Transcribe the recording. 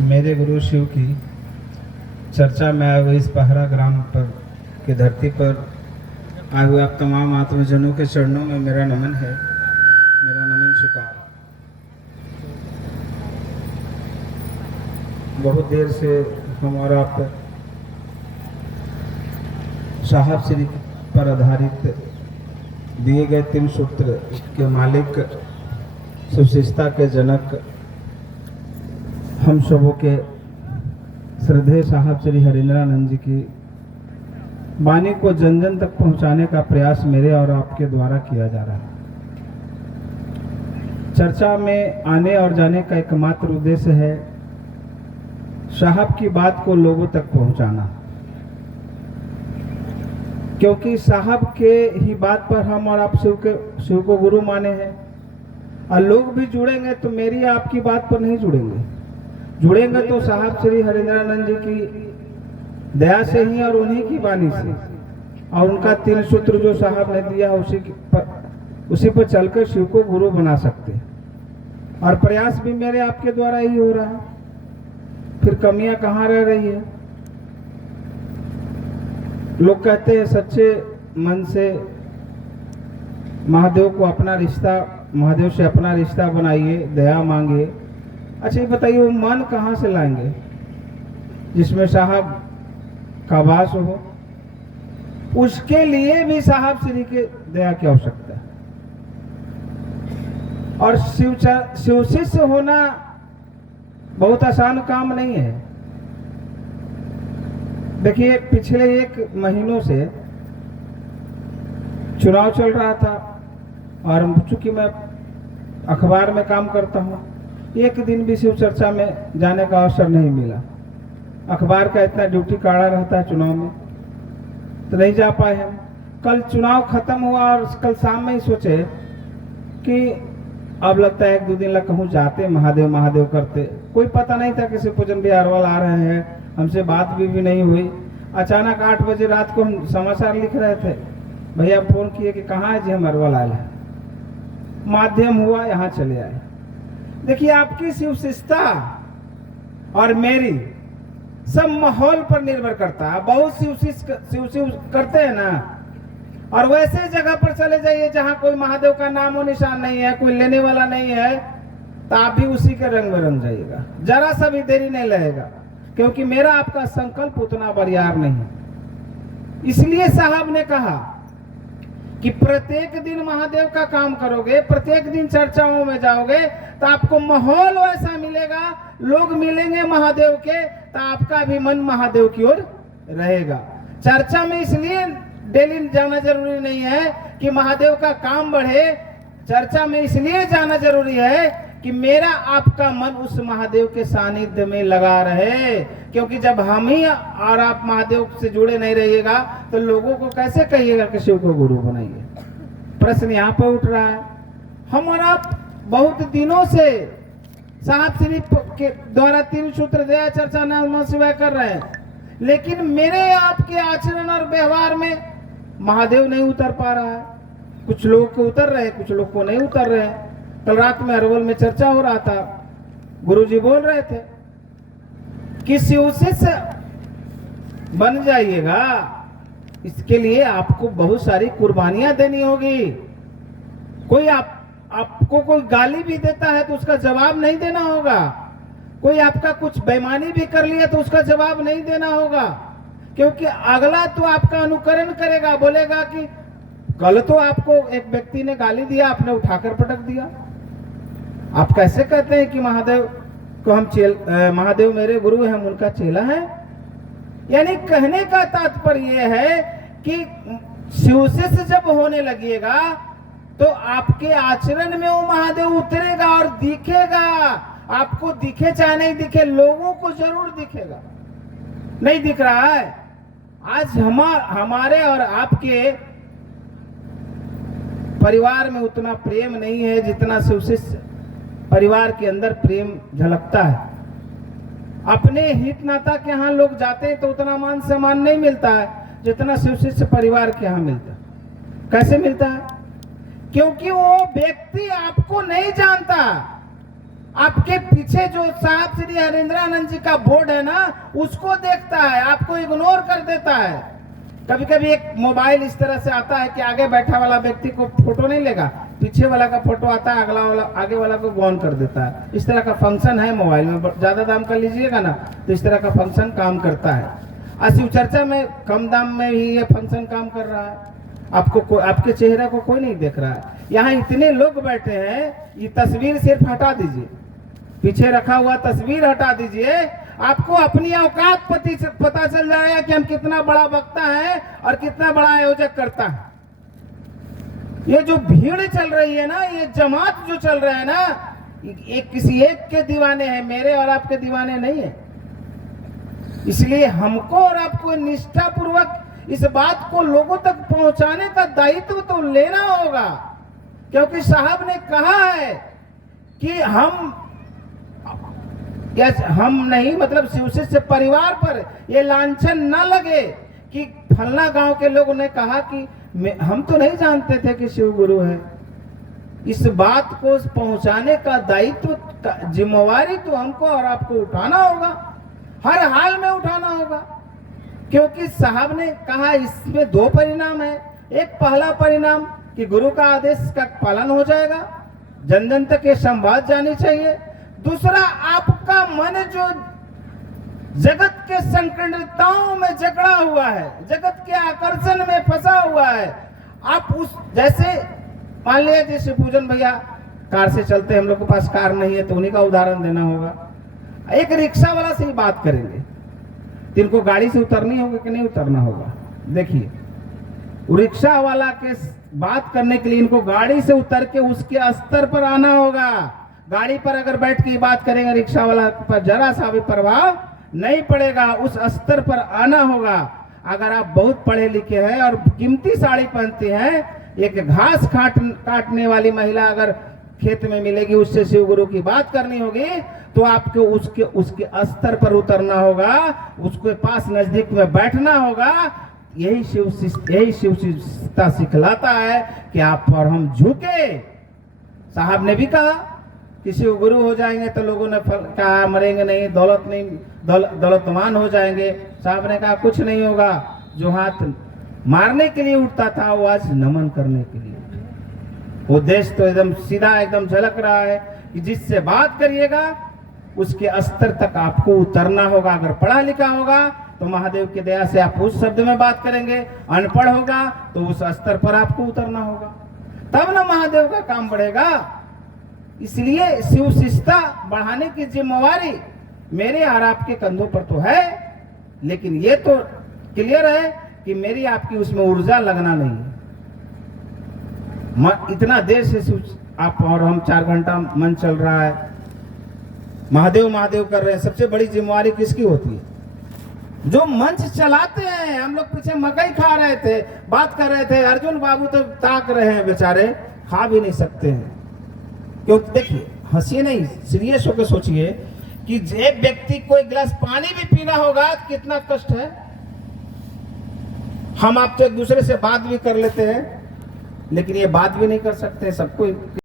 मेरे गुरु शिव की चर्चा में आए हुए इस पहरा ग्राम पर की धरती पर आए हुए आप तमाम आत्मजनों के चरणों में मेरा नमन है, मेरा नमन स्वीकार। बहुत देर से हम और आप साहब श्री पर आधारित दिए गए 3 सूत्र के मालिक, सुशिष्टता के जनक, हम सबों के श्रद्धेय साहब श्री हरिंद्रानंद जी की वाणी को जन जन तक पहुंचाने का प्रयास मेरे और आपके द्वारा किया जा रहा है। चर्चा में आने और जाने का एकमात्र उद्देश्य है साहब की बात को लोगों तक पहुंचाना, क्योंकि साहब के ही बात पर हम और आप शिव को गुरु माने हैं, और लोग भी जुड़ेंगे तो मेरी आपकी बात पर नहीं जुड़ेंगे तो साहब श्री हरिंद्रानंद जी की दया से ही और उन्हीं की वाणी से, और उनका 3 सूत्र जो साहब ने दिया उसी पर चलकर शिव को गुरु बना सकते हैं। और प्रयास भी मेरे आपके द्वारा ही हो रहा है, फिर कमियां कहाँ रह रही है। लोग कहते हैं सच्चे मन से महादेव से अपना रिश्ता बनाइए, दया मांगे। अच्छा ये बताइए, वो मन कहाँ से लाएंगे जिसमें साहब का वास हो? उसके लिए भी साहब श्री के दया की आवश्यकता है। और शिव शिष्य होना बहुत आसान काम नहीं है। देखिए, पिछले 1 महीनों से चुनाव चल रहा था, और चूंकि मैं अखबार में काम करता हूँ, एक दिन भी शिव चर्चा में जाने का अवसर नहीं मिला। अखबार का इतना ड्यूटी काढ़ा रहता है चुनाव में, तो नहीं जा पाए हम। कल चुनाव खत्म हुआ और कल शाम में ही सोचे कि अब लगता है 1-2 दिन लग कहूँ जाते, महादेव महादेव करते। कोई पता नहीं था कि शिव पूजन बिहार वाला आ रहे हैं, हमसे बात भी नहीं हुई। अचानक 8 बजे रात को हम समाचार लिख रहे थे, भैया फोन किए कि कहाँ है जी, हम अरवल आए हैं। माध्यम हुआ, यहाँ चले आए। देखिए, आपकी शिवशिष्टता और मेरी सब माहौल पर निर्भर करता है। बहुत शिव करते हैं ना, और वैसे जगह पर चले जाइए जहां कोई महादेव का नाम और निशान नहीं है, कोई लेने वाला नहीं है, तो आप भी उसी के रंग में रंग जाइएगा। जरा सा भी देरी नहीं लगेगा, क्योंकि मेरा आपका संकल्प उतना बरियार नहीं। इसलिए साहब ने कहा कि प्रत्येक दिन महादेव का काम करोगे, प्रत्येक दिन चर्चाओं में जाओगे, तो आपको माहौल वैसा मिलेगा, लोग मिलेंगे महादेव के, तो आपका भी मन महादेव की ओर रहेगा। चर्चा में इसलिए डेली जाना जरूरी नहीं है कि महादेव का काम बढ़े। चर्चा में इसलिए जाना जरूरी है कि मेरा आपका मन उस महादेव के सानिध्य में लगा रहे, क्योंकि जब हम ही और आप महादेव से जुड़े नहीं रहिएगा तो लोगों को कैसे कहिएगा कि शिव को गुरु बनाइए? प्रश्न यहाँ पर उठ रहा है। हम और आप बहुत दिनों से साहब श्री के द्वारा 3 सूत्र दया चर्चा नमः शिवाय कर रहे हैं, लेकिन मेरे आपके आचरण और व्यवहार में महादेव नहीं उतर पा रहा है। कुछ लोग को उतर रहे हैं, कुछ लोग को नहीं उतर रहे हैं। कल रात में अरवल में चर्चा हो रहा था, गुरुजी बोल रहे थे कि शिव शिष्य बन जाइएगा, इसके लिए आपको बहुत सारी कुर्बानियां देनी होगी। कोई आपको कोई गाली भी देता है तो उसका जवाब नहीं देना होगा। कोई आपका कुछ बेईमानी भी कर लिया तो उसका जवाब नहीं देना होगा, क्योंकि अगला तो आपका अनुकरण करेगा, बोलेगा कि कल तो आपको एक व्यक्ति ने गाली दिया, आपने उठाकर पटक दिया। आप कैसे कहते हैं कि महादेव को हम महादेव मेरे गुरु हैं, हम उनका चेला है? यानी कहने का तात्पर्य यह है कि शिव शिष्य जब होने लगिएगा तो आपके आचरण में वो महादेव उतरेगा और दिखेगा। आपको दिखे चाहे नहीं दिखे, लोगों को जरूर दिखेगा। नहीं दिख रहा है? आज हमारे और आपके परिवार में उतना प्रेम नहीं है जितना शिव शिष्य परिवार के अंदर प्रेम झलकता है। अपने हित नाता के यहाँ लोग जाते हैं तो उतना मान सम्मान नहीं मिलता है जितना शिव शिष्य परिवार के यहाँ मिलता है। कैसे मिलता है? क्योंकि वो व्यक्ति आपको नहीं जानता, आपके पीछे जो साहब श्री हरेंद्रानंद जी का बोर्ड है ना, उसको देखता है, आपको इग्नोर कर देता है। कभी कभी एक मोबाइल इस तरह से आता है कि आगे बैठा वाला व्यक्ति को फोटो नहीं लेगा, पीछे वाला का फोटो आता है, अगला वाला आगे वाला को गौन कर देता है। इस तरह का फंक्शन है मोबाइल में, ज्यादा दाम का लीजिएगा ना तो इस तरह का फंक्शन काम करता है। शिव चर्चा में कम दाम में ही ये फंक्शन काम कर रहा है। आपको आपके चेहरे को कोई नहीं देख रहा है। यहाँ इतने लोग बैठे हैं, ये तस्वीर सिर्फ हटा दीजिए, पीछे रखा हुआ तस्वीर हटा दीजिए, आपको अपनी औकात पता चल जाएगा कि हम कितना बड़ा वक्ता है और कितना बड़ा आयोजक करता है। ये जो भीड़ चल रही है ना, ये जमात जो चल रहा है ना, ये किसी एक के दीवाने हैं, मेरे और आपके दीवाने नहीं है। इसलिए हमको और आपको निष्ठा पूर्वक इस बात को लोगों तक पहुंचाने का दायित्व तो लेना होगा, क्योंकि साहब ने कहा है कि हम नहीं, मतलब शिव शिष्य परिवार पर ये लांछन न लगे कि फलना गांव के लोगों ने कहा कि हम तो नहीं जानते थे कि शिव गुरु है। इस बात को पहुंचाने का दायित्व, जिम्मेवारी तो हमको और आपको उठाना होगा, हर हाल में उठाना होगा, क्योंकि साहब ने कहा इसमें दो परिणाम है। एक पहला परिणाम कि गुरु का आदेश का पालन हो जाएगा, जन जन तक ये संवाद जानी चाहिए। दूसरा, आपका मन जो जगत के संकीर्णताओं में जकड़ा हुआ है, जगत के आकर्षण में फंसा हुआ है, आप उस जैसे मान लिया जैसे पूजन भैया कार से चलते, हम लोग के पास कार नहीं है तो उन्हीं का उदाहरण देना होगा। एक रिक्शा वाला से ही बात करेंगे, इनको गाड़ी से उतरनी होगी कि नहीं उतरना होगा। देखिए, रिक्शा वाला के बात करने के लिए इनको गाड़ी से उतर के उसके स्तर पर आना होगा। गाड़ी पर अगर बैठ के बात करेंगे, रिक्शा वाला पर जरा सा भी प्रभाव नहीं पड़ेगा, उस स्तर पर आना होगा। अगर आप बहुत पढ़े लिखे हैं और कीमती साड़ी पहनते हैं, एक घास काटने वाली महिला अगर खेत में मिलेगी, उससे शिव गुरु की बात करनी होगी, तो आपको उसके स्तर पर उतरना होगा, उसके पास नजदीक में बैठना होगा। यही शिवशिष्यता सिखलाता है कि आप पर हम झुके। साहब ने भी कहा कि शिव गुरु हो जाएंगे तो लोगों ने कहा मरेंगे नहीं, दौलतमान हो जाएंगे। साहब ने कहा कुछ नहीं होगा, जो हाथ मारने के लिए उठता था वो आज नमन करने के लिए। उद्देश्य तो एकदम सीधा, एकदम झलक रहा है कि जिससे बात करिएगा उसके स्तर तक आपको उतरना होगा। अगर पढ़ा लिखा होगा तो महादेव की दया से आप उस शब्द में बात करेंगे, अनपढ़ होगा तो उस स्तर पर आपको उतरना होगा, तब ना महादेव का काम बढ़ेगा। इसलिए शिव शिष्यता बढ़ाने की जिम्मेवारी मेरे और आपके कंधों पर तो है, लेकिन ये तो क्लियर है कि मेरी आपकी उसमें ऊर्जा लगना नहीं है। इतना देर से आप और हम 4 घंटा मन चल रहा है, महादेव महादेव कर रहे हैं। सबसे बड़ी जिम्मेवारी किसकी होती है? जो मंच चलाते हैं। हम लोग पीछे मकई खा रहे थे, बात कर रहे थे, अर्जुन बाबू तो ताक रहे हैं बेचारे, खा भी नहीं सकते हैं। क्योंकि देखिए, हंसिए नहीं, सीरियस होकर सोचिए कि एक व्यक्ति को एक गिलास पानी भी पीना होगा कितना कष्ट है। हम आप तो एक दूसरे से बात भी कर लेते हैं, लेकिन ये बात भी नहीं कर सकते सबको।